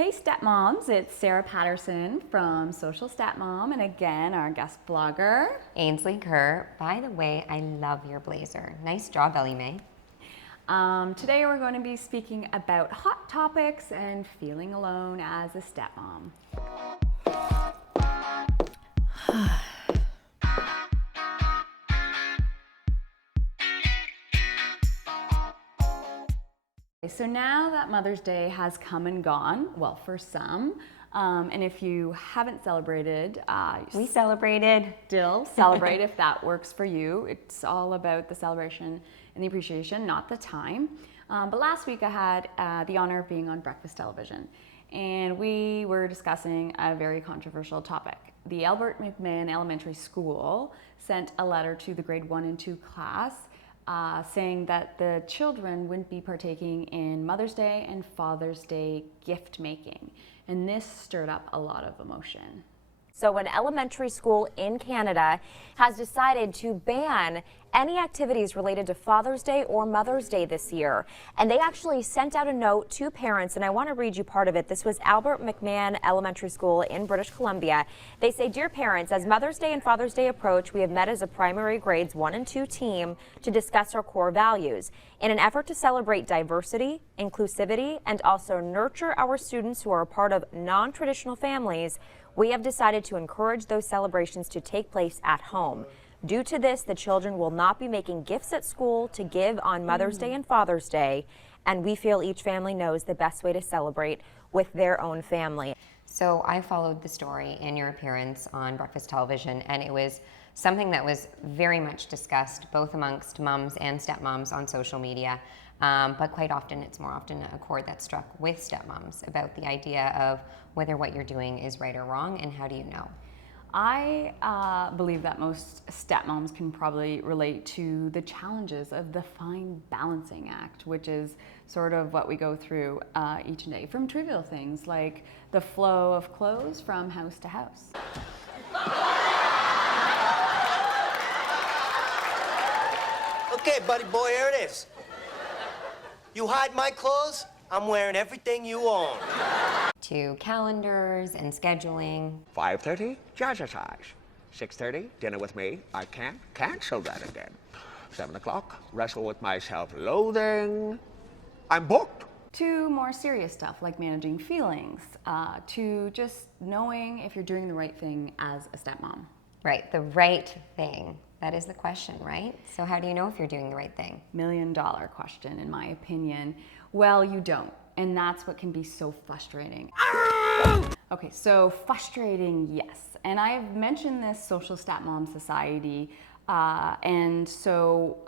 Hey Stepmoms, it's Sarah Patterson from Social Stepmom, and again, our guest blogger, Ainsley Kerr. By the way, I love your blazer. Nice job, Ellie Mae. Today we're going to be speaking about hot topics and feeling alone as a stepmom. So now that Mother's Day has come and gone, well, for some, and if you haven't celebrated, We celebrated. still celebrate if that works for you. It's all about the celebration and the appreciation, not the time. But last week I had the honor of being on breakfast television, and we were discussing a very controversial topic. The Albert McMahon Elementary School sent a letter to the grade 1 and 2 class saying that the children wouldn't be partaking in Mother's Day and Father's Day gift making. And this stirred up a lot of emotion. So an elementary school in Canada has decided to ban any activities related to Father's Day or Mother's Day this year. And they actually sent out a note to parents, and I want to read you part of it. This was Albert McMahon Elementary School in British Columbia. They say, "Dear parents, as Mother's Day and Father's Day approach, we have met as a primary grades 1 and 2 team to discuss our core values. In an effort to celebrate diversity, inclusivity, and also nurture our students who are a part of non-traditional families, we have decided to encourage those celebrations to take place at home. Due to this, the children will not be making gifts at school to give on Mother's Day and Father's Day, and we feel each family knows the best way to celebrate with their own family." So I followed the story and your appearance on breakfast television, and it was something that was very much discussed both amongst mums and stepmoms on social media. But quite often, it's more often a chord that's struck with stepmoms about the idea of whether what you're doing is right or wrong, and how do you know? I believe that most stepmoms can probably relate to the challenges of the fine balancing act, which is sort of what we go through each day, from trivial things like the flow of clothes from house to house. Okay, buddy boy, here it is. You hide my clothes, I'm wearing everything you own. To calendars and scheduling. 5:30, jazzercise. 6:30, dinner with me. I can't cancel that again. 7 o'clock, wrestle with my self-loathing. I'm booked. To more serious stuff like managing feelings, to just knowing if you're doing the right thing as a stepmom. Right, the right thing. That is the question, right? So how do you know if you're doing the right thing? $1,000,000 question, in my opinion. Well, you don't. And that's what can be so frustrating. Okay, so frustrating, yes. And I've mentioned this Social Stepmom Society. And so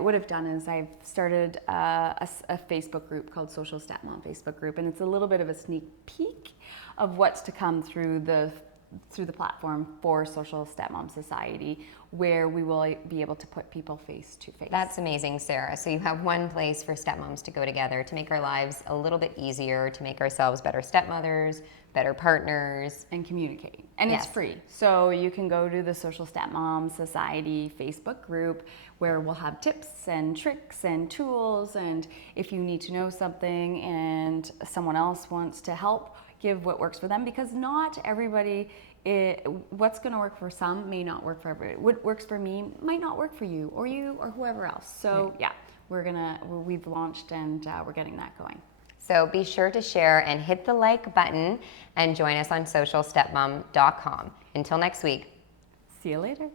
what I've done is I've started a Facebook group called Social Stepmom Facebook group. And it's a little bit of a sneak peek of what's to come through the platform for Social Stepmom Society, where we will be able to put people face to face. That's amazing, Sarah. So you have one place for stepmoms to go together to make our lives a little bit easier, to make ourselves better stepmothers, better partners. And communicating. And Yes. It's free. So you can go to the Social Stepmom Society Facebook group, where we'll have tips and tricks and tools. And if you need to know something and someone else wants to help, give what works for them, because not everybody, what's going to work for some may not work for everybody. What works for me might not work for you or whoever else. So yeah, we've launched and we're getting that going. So be sure to share and hit the like button and join us on socialstepmom.com. Until next week. See you later.